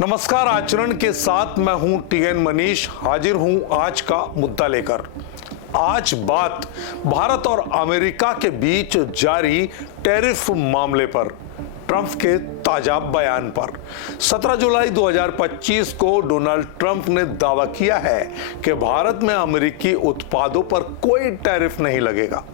नमस्कार। आचरण के साथ मैं हूं टीएन मनीष, हाजिर हूं आज का मुद्दा लेकर। आज बात भारत और अमेरिका के बीच जारी टैरिफ मामले पर, ट्रंप के ताजा बयान पर। 17 जुलाई 2025 को डोनाल्ड ट्रंप ने दावा किया है कि भारत में अमेरिकी उत्पादों पर कोई टैरिफ नहीं लगेगा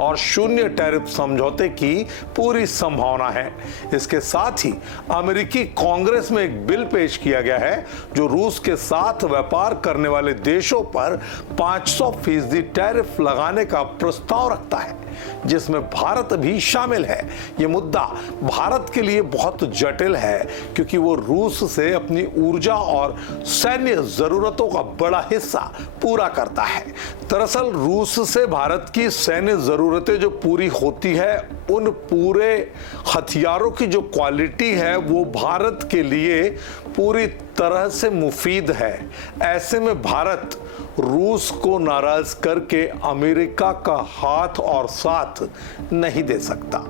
और शून्य टैरिफ समझौते की पूरी संभावना है। इसके साथ ही अमेरिकी कांग्रेस में एक बिल पेश किया गया है जो रूस के साथ व्यापार करने वाले देशों पर 500% टैरिफ लगाने का प्रस्ताव रखता है, जिसमें भारत भी शामिल है। यह मुद्दा भारत के लिए बहुत जटिल है क्योंकि वो रूस से अपनी ऊर्जा और सैन्य जरूरतों का बड़ा हिस्सा पूरा करता है। दरअसल रूस से भारत की सैन्य जरूरतें जो पूरी होती है, उन पूरे हथियारों की जो क्वालिटी है वो भारत के लिए पूरी तरह से मुफीद है। ऐसे में भारत रूस को नाराज करके अमेरिका का हाथ और साथ नहीं दे सकता।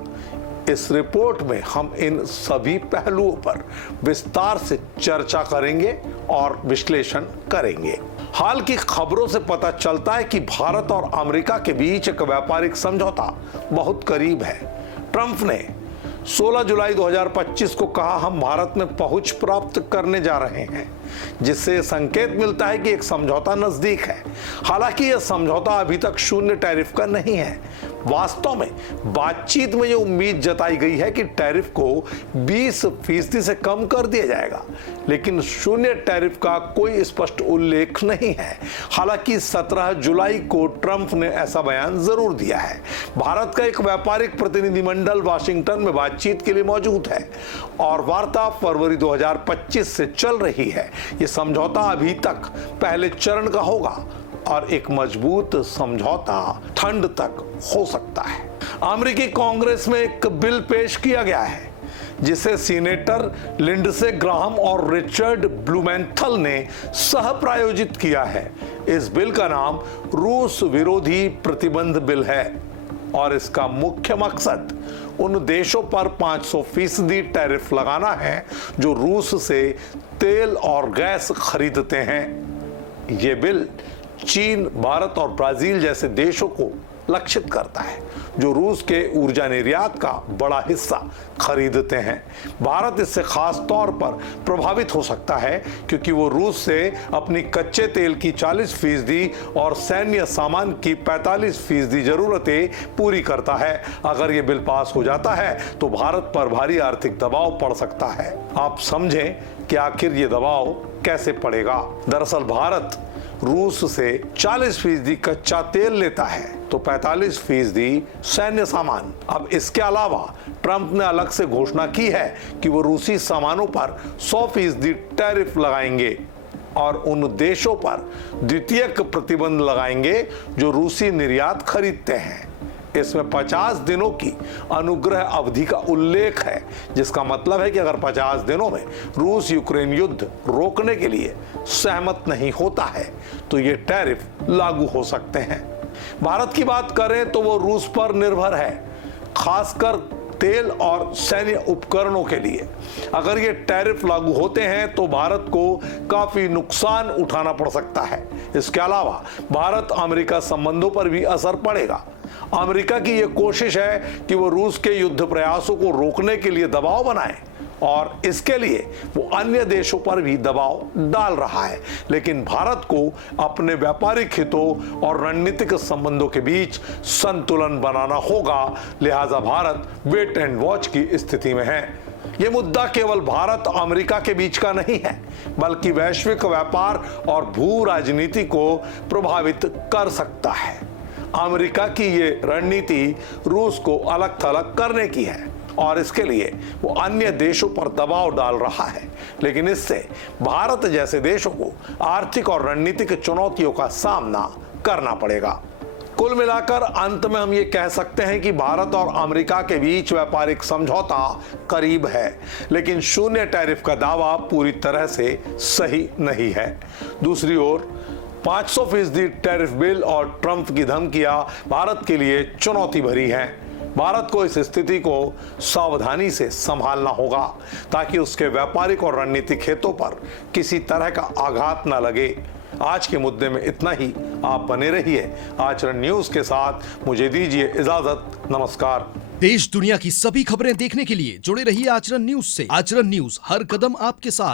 इस रिपोर्ट में हम इन सभी पहलुओं पर विस्तार से चर्चा करेंगे और विश्लेषण करेंगे। हाल की खबरों से पता चलता है कि भारत और अमेरिका के बीच एक व्यापारिक समझौता बहुत करीब है। ट्रंप ने 16 जुलाई 2025 को कहा, हम भारत में पहुंच प्राप्त करने जा रहे हैं, जिससे संकेत मिलता है कि एक समझौता नजदीक है। हालांकि यह समझौता अभी तक शून्य टैरिफ का नहीं है। वास्तव में बातचीत में यह उम्मीद जताई गई है कि टैरिफ को 20% से कम कर दिया जाएगा, लेकिन शून्य टैरिफ का कोई स्पष्ट उल्लेख नहीं है। हालांकि 17 जुलाई को ट्रंप ने ऐसा बयान जरूर दिया है। भारत का एक व्यापारिक प्रतिनिधिमंडल वाशिंगटन में बातचीत के लिए मौजूद है और वार्ता फरवरी 2025 से चल रही है। यह समझौता अभी तक पहले चरण का होगा और एक मजबूत समझौता ठंड तक हो सकता है। अमेरिकी कांग्रेस में एक बिल पेश किया गया है जिसे सीनेटर लिंडसे ग्राहम और रिचर्ड ब्लूमेंथल ने सह प्रायोजित किया है। इस बिल का नाम रूस विरोधी प्रतिबंध बिल है और इसका मुख्य मकसद उन देशों पर 500% टैरिफ लगाना है जो रूस से तेल और गैस खरीदते हैं। ये बिल चीन, भारत और ब्राजील जैसे देशों को लक्षित करता है जो रूस के ऊर्जा निर्यात का बड़ा हिस्सा खरीदते हैं। भारत इससे खास तौर पर प्रभावित हो सकता है क्योंकि वो रूस से अपनी कच्चे तेल की 40% और सैन्य सामान की 45% जरूरतें पूरी करता है। अगर ये बिल पास हो जाता है तो भारत पर भारी आर्थिक दबाव पड़ सकता है। आप समझें कि आखिर ये दबाव कैसे पड़ेगा। दरअसल भारत रूस से 40% कच्चा तेल लेता है तो 45% सैन्य सामान। अब इसके अलावा ट्रंप ने अलग से घोषणा की है कि वो रूसी सामानों पर 100% टैरिफ लगाएंगे और उन देशों पर द्वितीयक प्रतिबंध लगाएंगे जो रूसी निर्यात खरीदते हैं। इसमें 50 दिनों की अनुग्रह अवधि का उल्लेख है, जिसका मतलब है कि अगर 50 दिनों में रूस यूक्रेन युद्ध रोकने के लिए सहमत नहीं होता है तो ये टैरिफ लागू हो सकते हैं। भारत की बात करें तो वो रूस पर निर्भर है, खासकर तेल और सैन्य उपकरणों के लिए। अगर ये टैरिफ लागू होते हैं तो भारत को काफी नुकसान उठाना पड़ सकता है। इसके अलावा भारत अमेरिका संबंधों पर भी असर पड़ेगा। अमेरिका की यह कोशिश है कि वो रूस के युद्ध प्रयासों को रोकने के लिए दबाव बनाए और इसके लिए वो अन्य देशों पर भी दबाव डाल रहा है, लेकिन भारत को अपने व्यापारिक हितों और रणनीतिक संबंधों के बीच संतुलन बनाना होगा। लिहाजा भारत वेट एंड वॉच की स्थिति में है। यह मुद्दा केवल भारत और अमेरिका के बीच का नहीं है, बल्कि वैश्विक व्यापार और भू राजनीति को प्रभावित कर सकता है। अमेरिका की ये रणनीति रूस को अलग थलग करने की है और इसके लिए वो अन्य देशों पर दबाव डाल रहा है, लेकिन इससे भारत जैसे देशों को आर्थिक और रणनीतिक चुनौतियों का सामना करना पड़ेगा। कुल मिलाकर अंत में हम ये कह सकते हैं कि भारत और अमेरिका के बीच व्यापारिक समझौता करीब है, लेकिन शून्य टैरिफ का दावा पूरी तरह से सही नहीं है। दूसरी ओर 500% टैरिफ बिल और ट्रंप की धमकियां भारत के लिए चुनौती भरी हैं। भारत को इस स्थिति को सावधानी से संभालना होगा ताकि उसके व्यापारिक और रणनीतिक हितों पर किसी तरह का आघात न लगे। आज के मुद्दे में इतना ही। आप बने रहिए आचरण न्यूज के साथ। मुझे दीजिए इजाजत। नमस्कार। देश दुनिया की सभी खबरें देखने के लिए जुड़े रहिए आचरण न्यूज से। आचरण न्यूज, हर कदम आपके साथ।